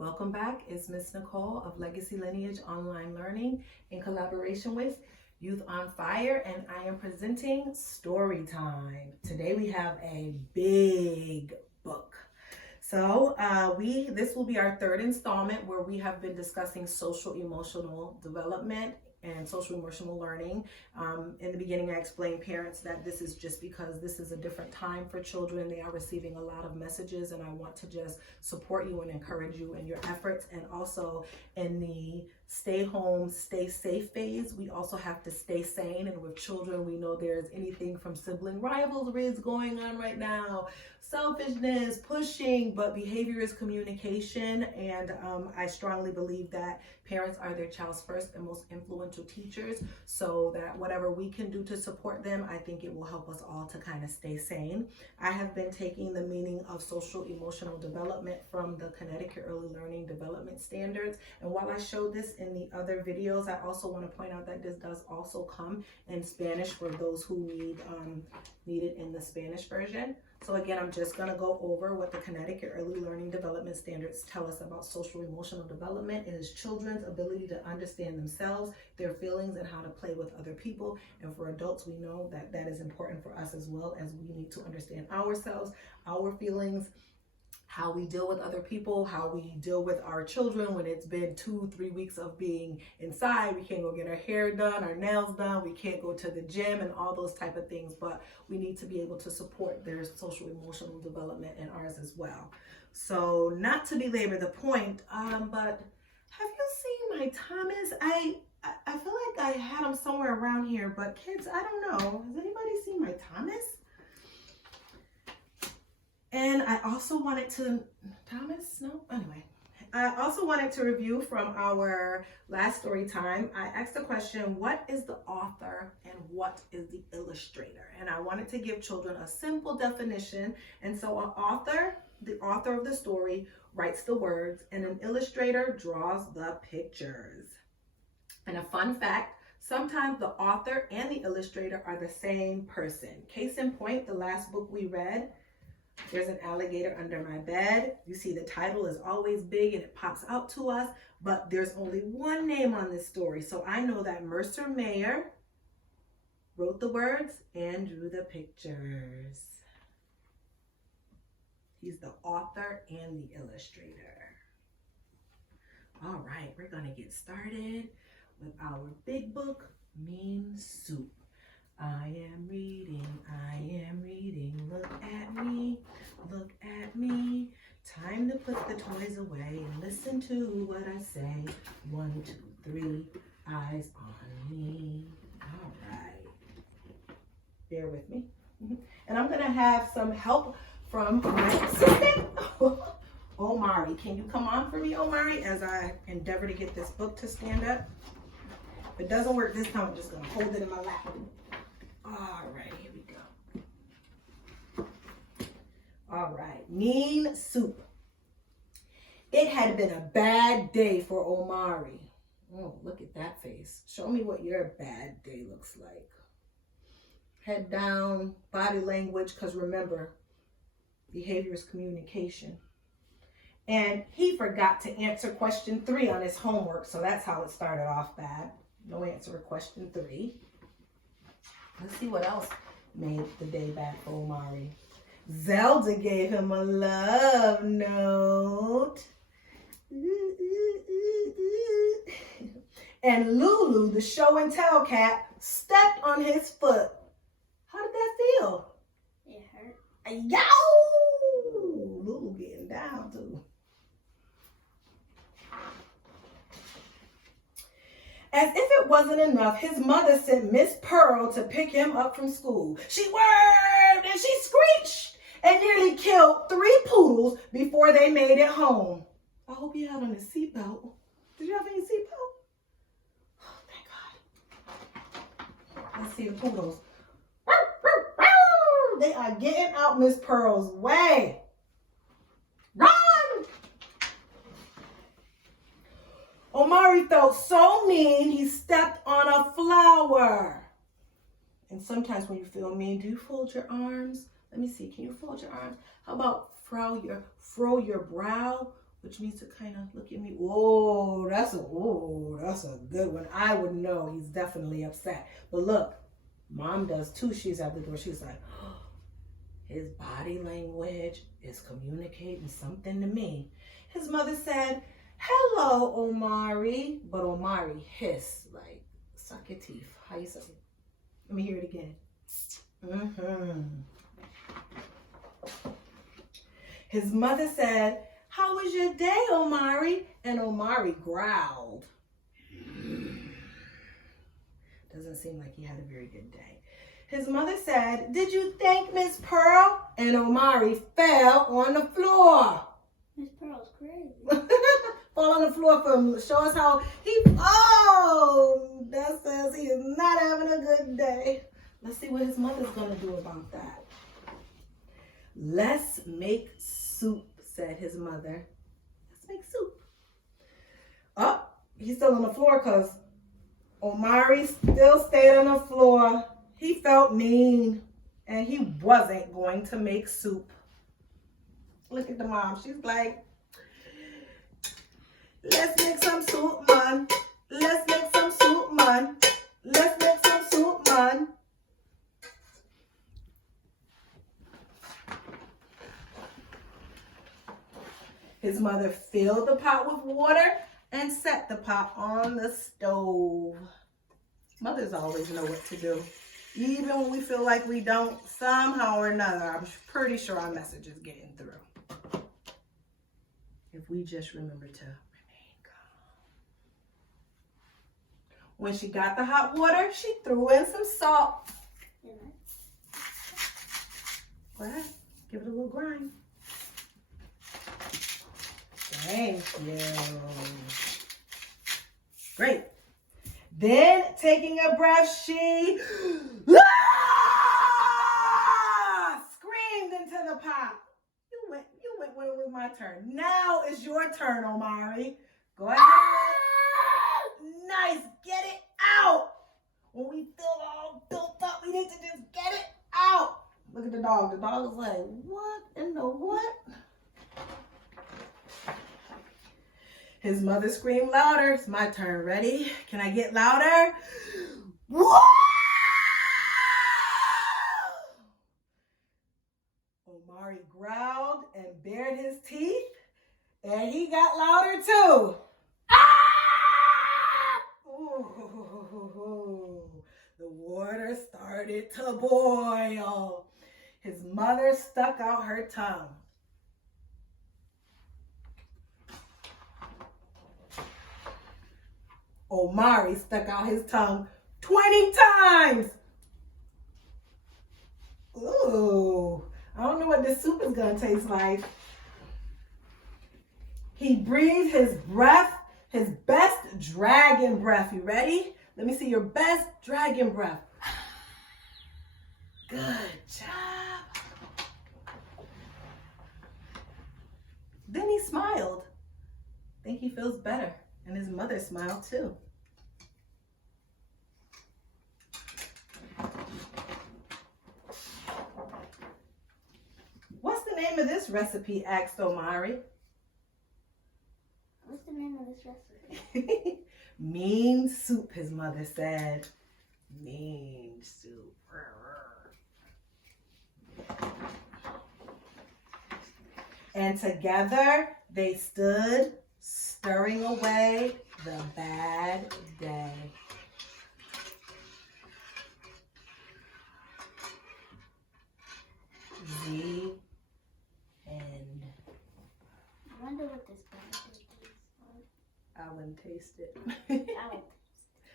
Welcome back. It's Miss Nicole of Legacy Lineage Online Learning in collaboration with Youth on Fire, and I am presenting Story Time. Today we have a big book. So this will be our third installment where we have been discussing social emotional development and social emotional learning. In the beginning, I explained parents that this is just because this is a different time for children. They are receiving a lot of messages, and I want to just support you and encourage you in your efforts. And also in the stay home, stay safe phase, we also have to stay sane. And with children, we know there's anything from sibling rivalries going on right now, selfishness, pushing, but behavior is communication. And I strongly believe that parents are their child's first and most influential teachers, so that whatever we can do to support them, I think it will help us all to kind of stay sane. I have been taking the meaning of social emotional development from the Connecticut Early Learning Development Standards. And while I showed this in the other videos, I also want to point out that this does also come in Spanish for those who need it in the Spanish version. So again, I'm just going to go over what the Connecticut Early Learning Development Standards tell us about social emotional development. It is children's ability to understand themselves, their feelings, and how to play with other people. And for adults, we know that that is important for us as well, as we need to understand ourselves, our feelings, how we deal with other people, how we deal with our children when it's been 2-3 weeks of being inside. We can't go get our hair done, our nails done, we can't go to the gym and all those type of things, but we need to be able to support their social emotional development and ours as well. So not to belabor the point, but have you seen my Thomas? I feel like I had him somewhere around here, but kids, I don't know. Has anybody seen my Thomas? And I also wanted to, I also wanted to review from our last story time. I asked the question, what is the author and what is the illustrator? And I wanted to give children a simple definition. And so an author, the author of the story, writes the words, and an illustrator draws the pictures. And a fun fact, sometimes the author and the illustrator are the same person. Case in point, the last book we read, There's an Alligator Under My Bed. You see the title is always big and it pops out to us, but there's only one name on this story. So I know that Mercer Mayer wrote the words and drew the pictures. He's the author and the illustrator. All right, we're gonna get started with our big book, Mean Soup. I am reading, look at me, time to put the toys away and listen to what I say. 1, 2, 3, eyes on me. All right, bear with me. And I'm gonna have some help from my assistant, Omari. Can you come on for me, Omari, as I endeavor to get this book to stand up? If it doesn't work this time, I'm just gonna hold it in my lap. All right, here we go. All right, Mean Soup. It had been a bad day for Omari. Oh, look at that face. Show me what your bad day looks like. Head down, body language, because remember, behavior is communication. And he forgot to answer question 3 on his homework, so that's how it started off bad. No answer to question 3. Let's see what else made the day bad for Omari. Zelda gave him a love note. And Lulu, the show and tell cat, stepped on his foot. How did that feel? It hurt. Yo! Lulu getting down too. As if it wasn't enough, his mother sent Miss Pearl to pick him up from school. She whirred and she screeched and nearly killed 3 poodles before they made it home. I hope you had on a seatbelt. Did you have any seatbelt? Oh, thank God. Let's see the poodles. They are getting out Miss Pearl's way. Run! Omari felt so mean, he stepped on a flower. And sometimes when you feel mean, do you fold your arms? Let me see, can you fold your arms? How about furrow your brow which means to kind of look at me. Oh, that's a good one. I would know he's definitely upset. But look, Mom does too. She's at the door. She's like, oh, his body language is communicating something to me. His mother said, hello, Omari. But Omari hissed, like, suck your teeth. How you say it? Let me hear it again. His mother said, how was your day, Omari? And Omari growled. Doesn't seem like he had a very good day. His mother said, did you thank Miss Pearl? And Omari fell on the floor. Miss Pearl's crazy. Fall on the floor for him. Show us how that says he is not having a good day. Let's see what his mother's going to do about that. Let's make soup, said his mother. Let's make soup. Oh, he's still on the floor because Omari still stayed on the floor. He felt mean and he wasn't going to make soup. Look at the mom. She's like, let's make some soup, man. Let's make some soup, man. Let's make some soup, man. His mother filled the pot with water and set the pot on the stove. Mothers always know what to do. Even when we feel like we don't, somehow or another, I'm pretty sure our message is getting through. If we just remember to remain calm. When she got the hot water, she threw in some salt. Go ahead, give it a little grind. Thank you. Great. Then, taking a breath, she screamed into the pot. You went when it was my turn. Now is your turn, Omari. Go ahead. Nice. Get it out. When we feel all built up, we need to just get it out. Look at the dog. The dog is like, what in the what? His mother screamed louder. It's my turn. Ready? Can I get louder? Whoa! Omari growled and bared his teeth, and he got louder too. Ooh, the water started to boil. His mother stuck out her tongue. Omari stuck out his tongue 20 times. Ooh, I don't know what this soup is gonna taste like. He breathed his breath, his best dragon breath. You ready? Let me see your best dragon breath. Good job. Then he smiled. I think he feels better. And his mother smiled too. What's the name of this recipe? Asked Omari. What's the name of this recipe? Mean soup, his mother said. Mean soup. And together they stood, stirring away the bad day. The end. I wonder what this bad day tastes like. I wouldn't taste it. I don't